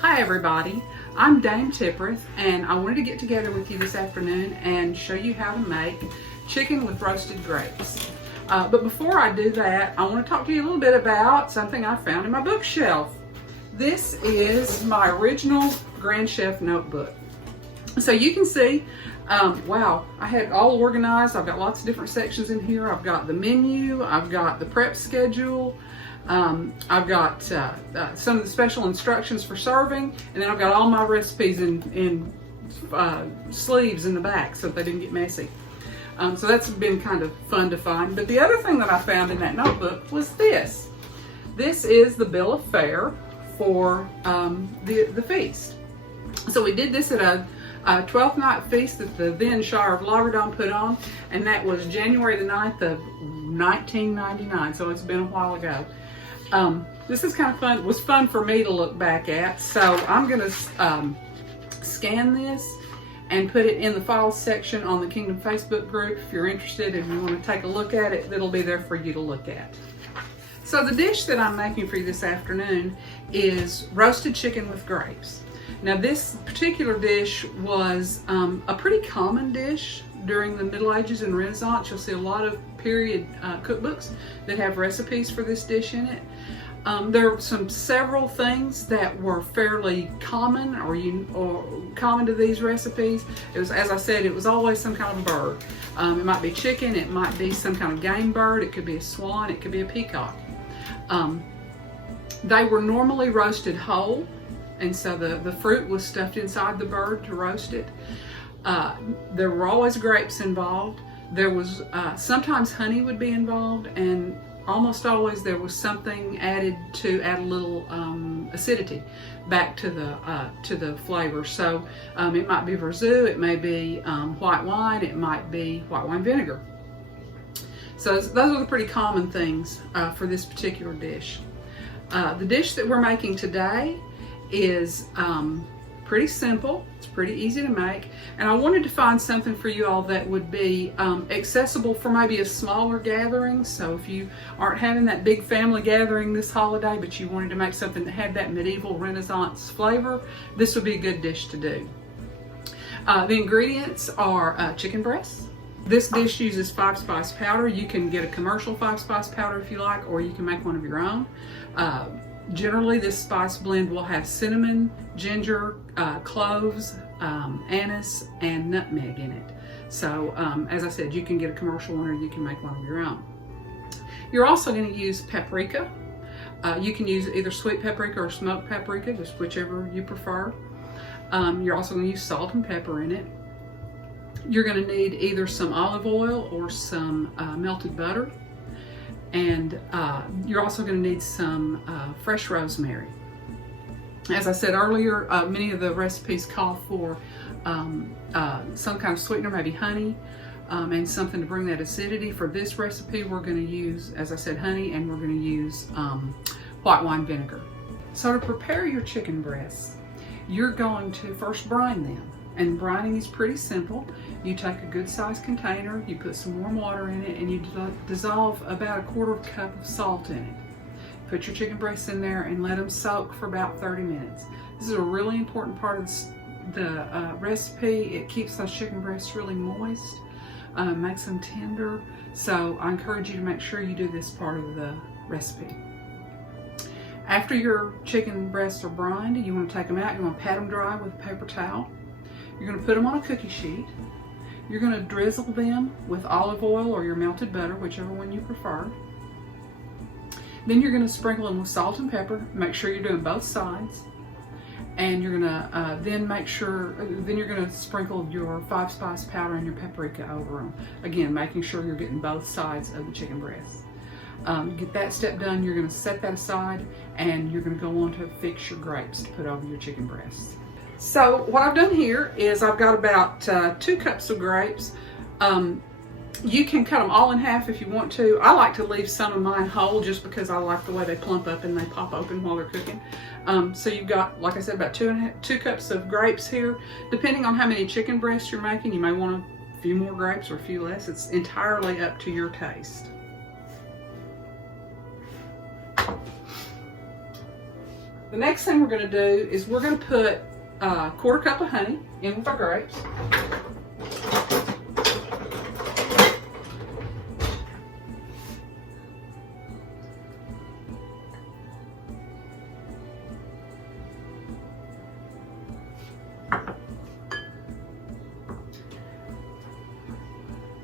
Hi everybody, I'm Dame Tipperith and I wanted to get together with you this afternoon and show you how to make chicken with roasted grapes. But before I do that, I want to talk to you a little bit about something I found in my bookshelf. This is my original Grand Chef notebook. So you can see, wow, I had it all organized. I've got lots of different sections in here. I've got the menu, I've got the prep schedule, I've got some of the special instructions for serving, and then I've got all my recipes in sleeves in the back so that they didn't get messy. So that's been kind of fun to find. But the other thing that I found in that notebook was this. This is the bill of fare for the feast. So we did this at a 12th night feast that the then Shire of Lauderdale put on, and that was January the 9th of 1999, so it's been a while ago. This is kind of fun. It was fun for me to look back at, so I'm going to scan this and put it in the files section on the Kingdom Facebook group. If you're interested and you want to take a look at it, it'll be there for you to look at. So the dish that I'm making for you this afternoon is roasted chicken with grapes. Now this particular dish was a pretty common dish during the Middle Ages and Renaissance. You'll see a lot of period cookbooks that have recipes for this dish in it. There are several things that were fairly common or common to these recipes. It was, as I said, it was always some kind of bird. It might be chicken, it might be some kind of game bird, it could be a swan, it could be a peacock. They were normally roasted whole, and so the fruit was stuffed inside the bird to roast it. There were always grapes involved. There was sometimes honey would be involved, and almost always there was something added to add a little acidity back to the flavor. So it might be verjus, it may be white wine, it might be white wine vinegar. So those are the pretty common things for this particular dish. The dish that we're making today is pretty simple. It's pretty easy to make, and I wanted to find something for you all that would be accessible for maybe a smaller gathering. So if you aren't having that big family gathering this holiday, but you wanted to make something that had that medieval Renaissance flavor, this would be a good dish to do. The ingredients are chicken breasts. This dish uses 5-spice powder. You can get a commercial 5-spice powder if you like, or you can make one of your own. Generally, this spice blend will have cinnamon, ginger, cloves, anise, and nutmeg in it. So, as I said, you can get a commercial one or you can make one of your own. You're also going to use paprika. You can use either sweet paprika or smoked paprika, just whichever you prefer. You're also going to use salt and pepper in it. You're going to need either some olive oil or some melted butter. And you're also going to need some fresh rosemary. As I said earlier, many of the recipes call for some kind of sweetener, maybe honey, and something to bring that acidity. For this recipe, we're going to use, as I said, honey, and we're going to use white wine vinegar. So to prepare your chicken breasts, you're going to first brine them. And brining is pretty simple. You take a good sized container, you put some warm water in it, and you dissolve about a 1/4 cup of salt in it. Put your chicken breasts in there and let them soak for about 30 minutes. This is a really important part of the recipe. It keeps those chicken breasts really moist, makes them tender. So I encourage you to make sure you do this part of the recipe. After your chicken breasts are brined, you want to take them out, you want to pat them dry with a paper towel. You're going to put them on a cookie sheet. You're going to drizzle them with olive oil or your melted butter, whichever one you prefer. Then you're going to sprinkle them with salt and pepper. Make sure you're doing both sides. And you're going to then you're going to sprinkle your 5-spice powder and your paprika over them. Again, making sure you're getting both sides of the chicken breast. Get that step done, you're going to set that aside, and you're going to go on to fix your grapes to put over your chicken breasts. So what I've done here is I've got about 2 cups of grapes. You can cut them all in half if you want to. I like to leave some of mine whole just because I like the way they plump up and they pop open while they're cooking. So you've got, like I said, about 2 cups of grapes here. Depending on how many chicken breasts you're making, you may want a few more grapes or a few less. It's entirely up to your taste. The next thing we're going to do is we're going to put a quarter cup of honey in with our grapes.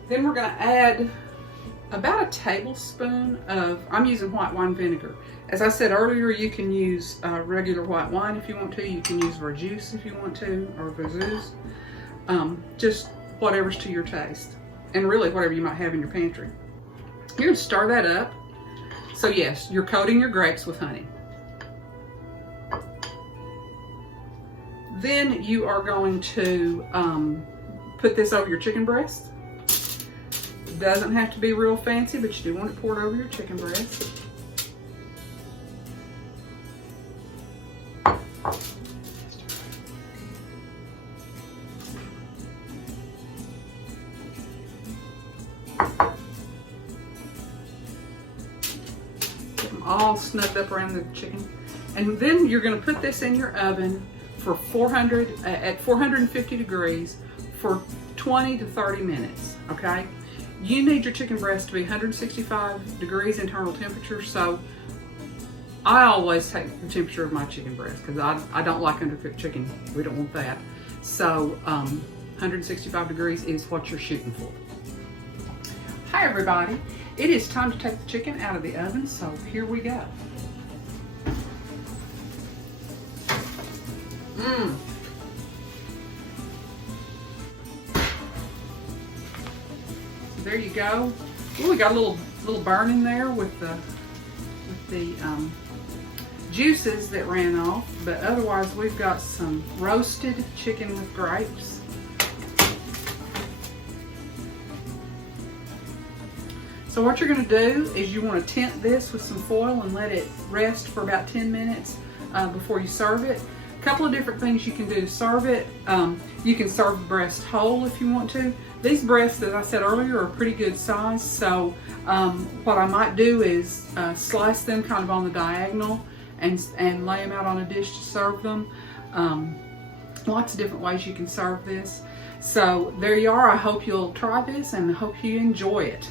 Then we're going to add about a tablespoon of, I'm using white wine vinegar. As I said earlier, you can use regular white wine if you want to. You can use verjuice if you want to, or verjuice. Just whatever's to your taste. And really whatever you might have in your pantry. You're going to stir that up. So yes, you're coating your grapes with honey. Then you are going to put this over your chicken breast. Doesn't have to be real fancy, but you do want it poured over your chicken breast. Get them all snugged up around the chicken. And then you're going to put this in your oven for at 450 degrees for 20 to 30 minutes, okay? You need your chicken breast to be 165 degrees internal temperature, so I always take the temperature of my chicken breast because I don't like undercooked chicken. We don't want that. So 165 degrees is what you're shooting for. Hi everybody. It is time to take the chicken out of the oven, so here we go. There you go. Ooh, we got a little burn in there with the juices that ran off, but otherwise we've got some roasted chicken with grapes. So what you're going to do is you want to tent this with some foil and let it rest for about 10 minutes before you serve it. A couple of different things you can do to serve it. You can serve the breast whole if you want to. These breasts, as I said earlier, are pretty good size, so what I might do is slice them kind of on the diagonal and lay them out on a dish to serve them. Lots of different ways you can serve this. So there you are. I hope you'll try this and I hope you enjoy it.